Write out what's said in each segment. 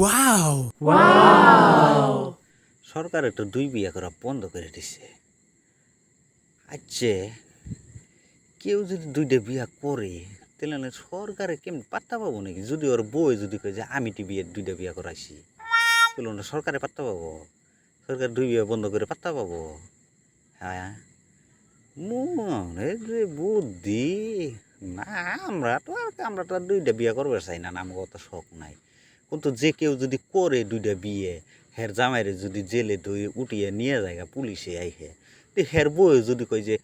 Wow সরকার একটা দুই বিয়া করা বন্ধ করে দিছে। আচ্ছা, কেউ যদি দুইটা বিয়া করে তাহলে না সরকারে কেমন পাত্তা পাবো নাকি? যদি ওর বই যদি কয় যে আমি দুইটা বিয়া করাইছি, তাহলে না সরকারে পাত্তা পাবো? সরকার দুই বিয়া বন্ধ করে পাত্তা পাবো? হ্যাঁ, মনে যে বুদ্ধি। না, আমরা তো আর দুইটা বিয়া করবে চাই না, আমাকে অত শখ নাই। কিন্তু যে কেউ যদি করে দুইটা বিয়ে, হের জামাইরে যদি জেলে উঠিয়ে নিয়ে যায় পুলিশে আইহে, তো হের বউ যদি কই যে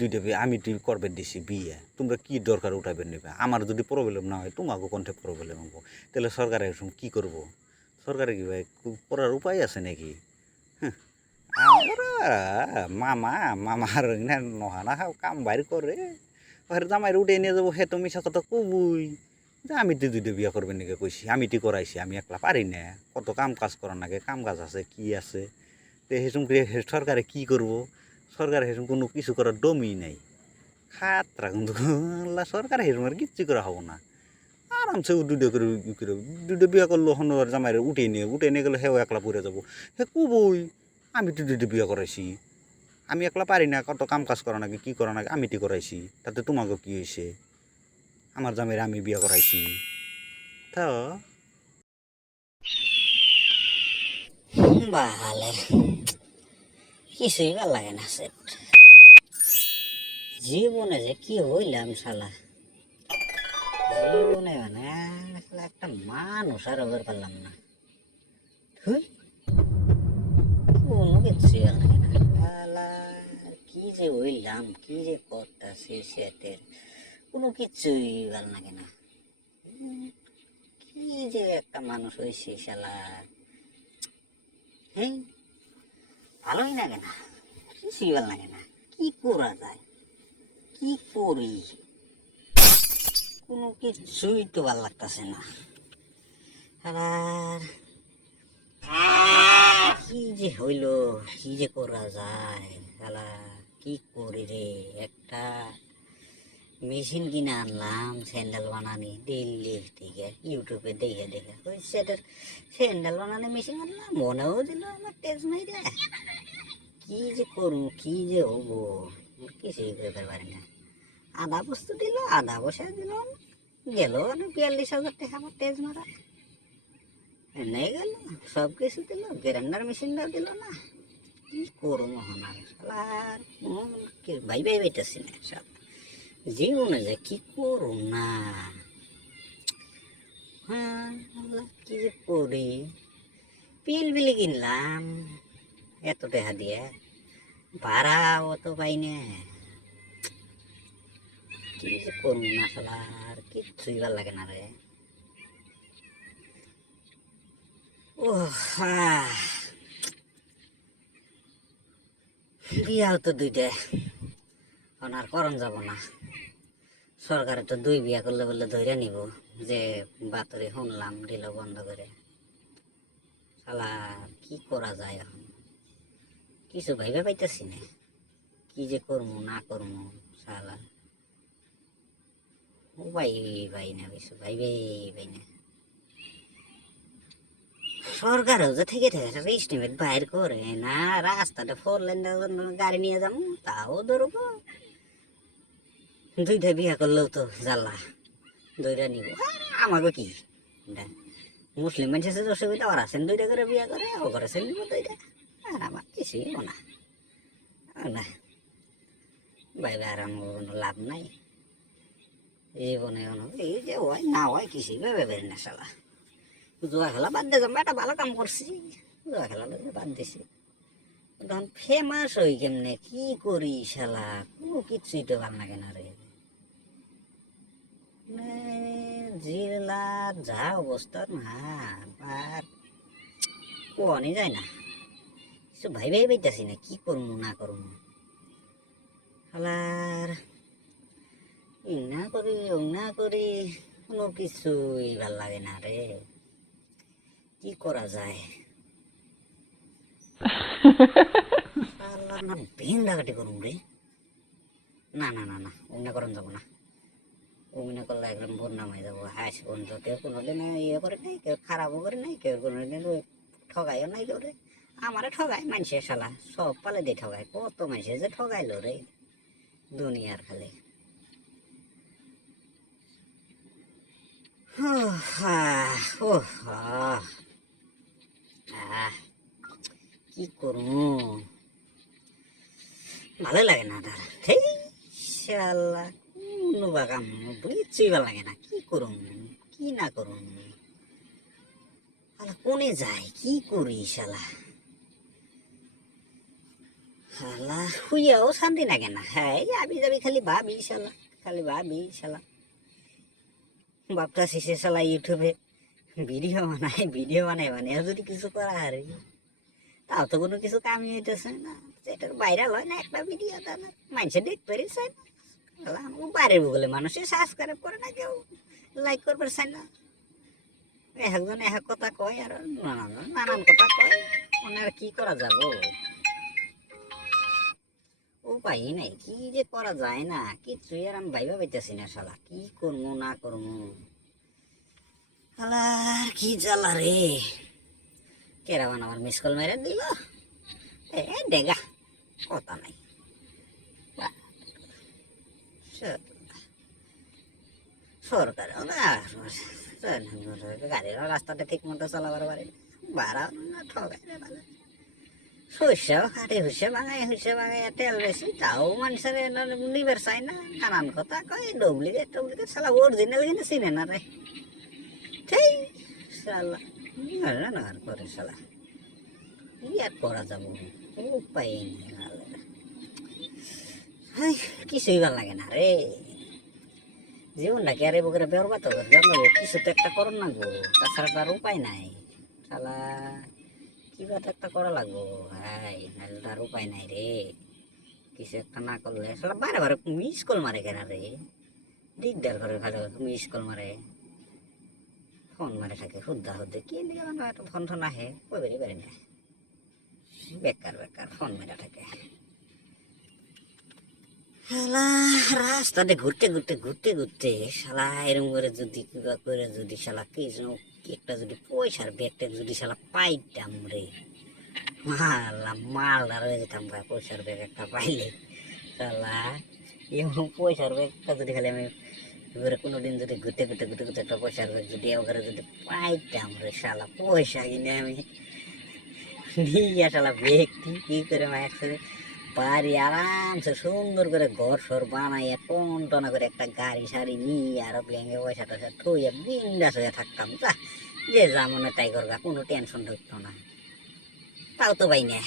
দুইটা বিয়ে করবে দিছি বিয়ে, তোমরা কি দরকার উঠাবে নেবে, আমার যদি প্রবলেম না হয় তোমাকে কণ্ঠে প্রবলেম হবো, তাহলে সরকারে এরকম কী করবো? সরকারে কি ভাই করার উপায় আছে নাকি? আমরা মামার নহানা কাম বাইর করে হের জামাইরে উঠে নিয়ে যাবো, হে তো মিশা কথা কবুই যে আমি দুইটা বিয়া করবেন নাকি কইছি, করাইছি, আমি একলা পারি না, কত কাম কাজ করার নাকি, কাম কাজ আছে কি আছে। তো হেসুম সরকারে কি করব? সরকারে হেসুম কোনো কিছু করার দমই নাই, খাতরা কিন্তু সরকারে হেসুম আর কিচ্ছু করা হবো না। আরামসে দুইটা বিয়া করলো, হন জামাইরে উঠে নিয়ে গেলে হেও একলা পড়ে যাবো, হে কবই আমি তো দুইটা বিয়া করাইছি, আমি একলা পারি না, কত কাম কাজ করা নাকি কি করা নাকি, আমি করাইছি, তাতে তোমাকে কি হয়েছে? আমার জামাইরে আমি বিয়া করাইছি তো। বাহালে কিছুই ভাল লাগে না সেট। জীবনে যে কি হইলাম শালা, জীবনে মানে একটা মানুষ আর ওদের পারলাম না। কোনো কিছুই ভাল লাগে না শালা, কি যে হইলাম, কি যে করতেছি সেটের কোনো কিছুই ভাল লাগে না। কি যে একটা মানুষ হয়েছে শালা, হ্যাঁ ভালোই লাগে না, কিছুই ভাল লাগে না। কি করা যায়, কি করি, কোনো কিছুই তো ভাল লাগতেছে না। আর কি যে হইল, কি যে করা যায়, শালা কি করি রে। একটা মেশিন কিনে আনলাম স্যান্ডেল বানানি, দিল্লি থেকে ইউটিউবে দেখে দেখে ওই সেটার স্যান্ডেল বানানি মেশিন আনলাম, মনেও দিল আমার টেজ নাই রে। কি যে করবো, কি যে হবো, কিছুই করতে পারি না। আধা বস্তু দিল, আধা বসে দিল, গেল 42,000 টাকা আমার তেজ মারা। নেই গেল, সব কিছু দিল, গ্রাইন্ডার মেশিনটাও দিল না। কি করবো আর শালার ভাই পাইতেছি না সব জীবনে, যে কি করুম না। হ্যাঁ, কি যে করি, পিলবিলি কিনলাম এত টাকা দিয়ে, ভাড়া অত পাই না। কি যে করবো না শালার, কিচ্ছুই ভাল লাগে না রে। ও বিয়াও তো দুইটা, এখন আর করণ যাব না। সরকারে তো দুই বিয়া করলে বললে ধরে নিব, যে বাতরি শুনলাম দিল বন্ধ করে। শালা কি করা যায় এখন, কিছু ভাইবে পাইতেছি না, কি যে করবো না করবো শালা। ও ভাই না, কিছু ভাই না। সরকারও যে থেকে থেকে একটা এস্টিমেট বাইর করে না, রাস্তাটা 4 লেন গাড়ি নিয়ে যাবো তাও ধরবো। দুইটা বিয়া করলেও তো জ্বালা, দুইটা নিব আমাকে কি। মুসলিম মানুষের অসুবিধা, ওরা আছেন দুইটা করে বিয়া করে, ও করেছেন নিব দুইটা, আর আমার কিছুই না। না বাইরে আর আমার কোনো লাভ নাই জীবনে, এই যে হয় না হয় কিছুই ভেবে বেরি না শালা। জুয়া খেলা বাদ দিয়ে যাবো, একটা ভালো কাম করছি, জুয়া খেলা বাদ দিছি। তখন ফেমাস হই কেমনে, কি করি শালা, কোনো কিছুই তো ভাল লাগে না রে। জেলার যা অবস্থা না, আর কোয়ানি যায় না, কিছু ভাই পাইতেছি না, কি করবো না করবো শালার। না করি কোনো কিছুই ভাল লাগে না রে, কি করা যায় শালার। না ভিন ডাকাটি করুন রে, না না না না, অন্য করণ যাবো না, অভিনয় করলে একদম বন্যা হয়ে যাবো। হাস বন্ধু কেউ কোনোদিন ইয়ে করে নাই, কেউ খারাপও করে নাই, কেউ কোনোদিন ঠগাইও নাই কেউ রে। আমারে ঠগায় মানুষের শালা, সব পালে দিয়ে ঠগায়, কত মানুষের যে ঠগাইলো রে দুনিয়ার খালি। কি করবো, ভালো লাগে না তার। সেই শালা কোনো বাগাম বুঝতেই ভালো লাগে না, কি করুম কি না করুম। শালা কোনে যায় কি করি শালা, শালা শুয়েও শান্তি লাগে না। হ্যাঁ আবি যাবি খালি ভাবি শালা, খালি ভাবি শালা। বাপটা শেষে শালা ইউটিউবে ভিডিও বানাই মানে যদি কিছু করা হারে, তাও তো কোনো কিছু কামই হইতেছে না। সেটার ভাইরাল হয় না একটা ভিডিও, তা না মানুষে দেখতে পারিস না। বাইরের বলে মানুষে সাবস্ক্রাইব করে না, কেউ লাইক করবে চাই না। একজন এক কথা কয় আর নানান কথা কয়, মানে আর কি করা যাব, উপায় নাই, কি যে করা যায় না কিছুই আর আমি ভাইবা পাইতেছি না শালা, কি করবো না করবো। শালা কি জ্বালা রে, কেরাবান আমার মিস কল মেরে দিল। ডেগা কথা নাই, সরকার গাড়ির রাস্তাটা ঠিক মতো চালাবার পারে ভাড়া ঠগাই শস্য হাটে হুসে ভাঙাই তেল বেশি, তাও মানুষের নিবার চাই না, নানান কথা কয় ডুপ্লিকেট শালা, অরিজিনাল কিন্তু চিনে না রে। সেই শালা আর করে শালা, কি আর করা যাবো, উপায় নেই। কিছুই ভালো লাগে না রে, জীবনটাকে আর এবার বেরবাদ জানবো, কিছু তো একটা করুন না গো, তাছাড়া তো আর উপায় নাই শালা, কিবা তো একটা করা লাগবো। হ্যাঁ নাহলে তো আর উপায় নাই রে, কিছু একটা না করলে শালা বারে বারে মিস কল মারে কেন রে, দিকদার করে ভালো মিস কল মারে, ফোন মারে থাকে হুদ্দা হুদ্দে, কি দিকে একটা ফোন টোন আহে ওই বেরি বেরি না, বেকার বেকার ফোন মেরা থাকে। শালা রাস্তাতে ঘুরতে শালা এরকম করে যদি কিবা করে যদি শালা একটা যদি পয়সার ব্যাগটা যদি শালা পাইতাম রে, মালদার হয়ে যেতাম ভাই, পয়সার ব্যাগ একটা পাইলে শালা। এবং পয়সার ব্যাগটা যদি খালি আমি এবারে কোনোদিন যদি ঘুরতে একটা পয়সার ব্যাগ যদি ওখানে যদি পাইতাম রে শালা, পয়সা কিনে আমি নিয়ে শালা ব্যাগটি কি করে মায়ের বাড়ি আরামসে সুন্দর করে ঘর সর বানাইয়া টনটনা করে একটা গাড়ি সারি নিয়ে আরো ব্যাঙ্গে পয়সা টয়সা থইয়া বিন্দাস হয়ে থাকতাম, তা যে যা মনে তাই করবা, কোনো টেনশন ধরতো না, তাও তো পাই না।